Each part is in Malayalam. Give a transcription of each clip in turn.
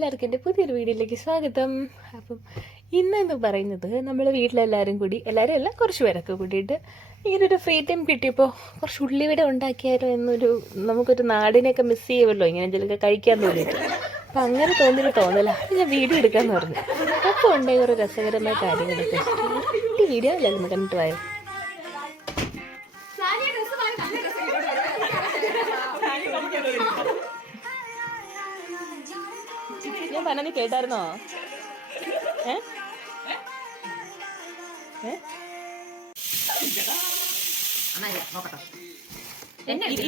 എല്ലാവർക്കും എൻ്റെ പുതിയൊരു വീഡിയോയിലേക്ക് സ്വാഗതം. അപ്പം ഇന്നെന്ന് പറയുന്നത് നമ്മൾ വീട്ടിലെല്ലാവരും കൂടി, എല്ലാവരും അല്ല കുറച്ച് പേരൊക്കെ കൂടിയിട്ട് ഇങ്ങനൊരു ഫ്രീ ടൈം കിട്ടിയപ്പോൾ കുറച്ച് ഉള്ളിവട ഉണ്ടാക്കിയാലോ നമുക്കൊരു നാടിനെയൊക്കെ മിസ് ചെയ്യുമല്ലോ, ഇങ്ങനെ എന്തെങ്കിലുമൊക്കെ കഴിക്കാൻ തോന്നിയിട്ട്. അപ്പം അങ്ങനെ തോന്നല ഞാൻ വീഡിയോ എടുക്കാമെന്ന് പറഞ്ഞു. അപ്പോൾ ഉണ്ടായി കുറേ രസകരമായ കാര്യങ്ങളൊക്കെ. വീഡിയോ അല്ലല്ലോ കണ്ടിട്ട് പോയോ. ഞാൻ പറഞ്ഞ നീ കേട്ടായിരുന്നോ?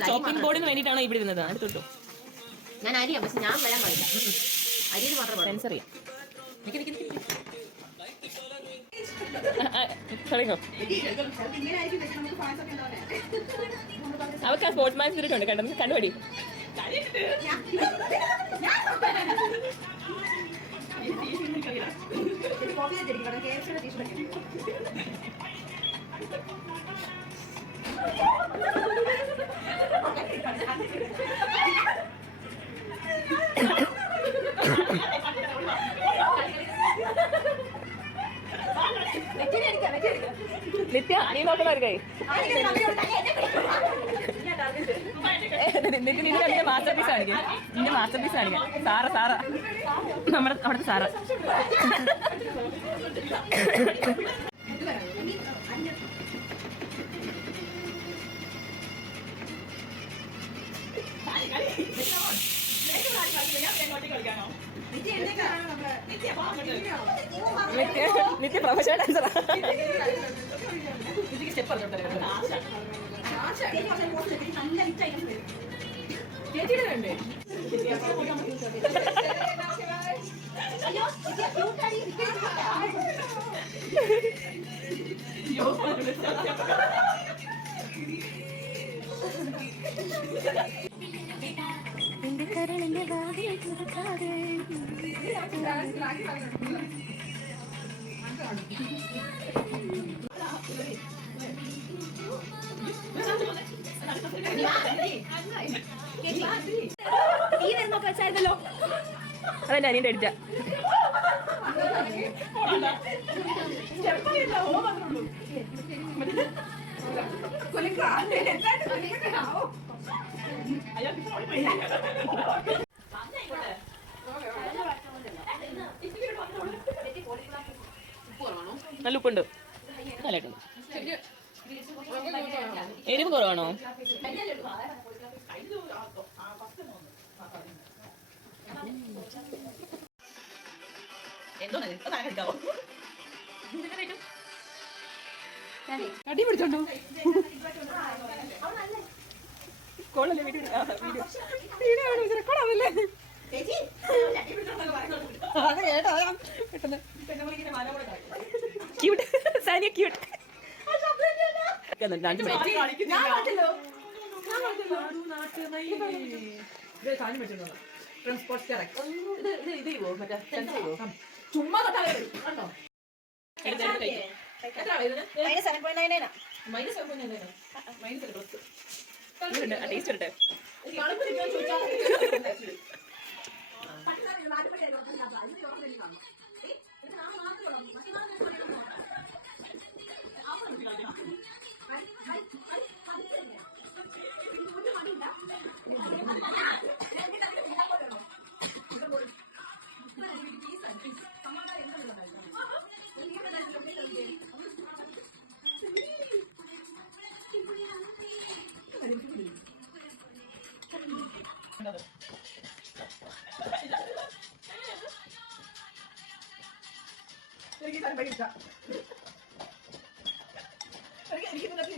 ചോപ്പിംഗ് ബോർഡിന് വേണ്ടിട്ടാണോ ഇവിടെ ഇരുന്നത്? അടുത്തോട്ടോ ഞാൻ അരിയാ, പക്ഷെ ഞാൻ വരാൻ പാടില്ല. അരിയിൽ മാത്രം സെൻസറിയാ. അവർക്ക് ആ സ്പോർട്സ് മാൻ സ്പിരിറ്റ് ഉണ്ട്, കണ്ടു കണ്ടുപടി. നിത്യ നീ നോക്കുന്ന ഒരു കൈ നിന്റെ മാസ്റ്റർ പീസ് കാണിക്കാം. നിന്റെ മാസ്റ്റർ പീസ് കാണിക്കാം. സാറ നമ്മുടെ അവിടുത്തെ സാറ. നിത്യ പ്രൊഫഷണൽ ഡാൻസറാ. എന്റെ കരളിന്റെ വാതിൽ തുറക്കാതെ വെച്ചായിരുന്നല്ലോ. അതല്ല അനിയന്റെ അടിച്ച നല്ല ഉപ്പുണ്ട്, നല്ലായിട്ടുണ്ട്. എരിവ് കുറവാണോ? അടി പിടിച്ചോണ്ടോ കോളല്ലേ വീഡിയോ റെക്കോർഡാവല്ലേ? Cute Sania, cute.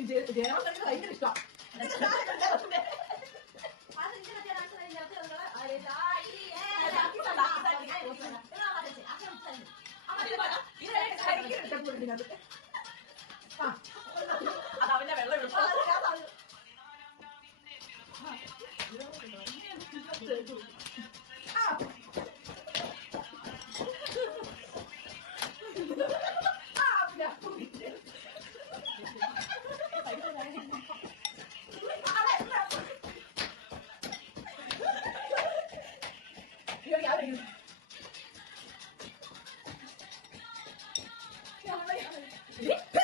ടേസ്റ്റ് ഭയങ്കര ഇഷ്ടമാണ്. അതവന്റെ വെള്ളം അമ്മ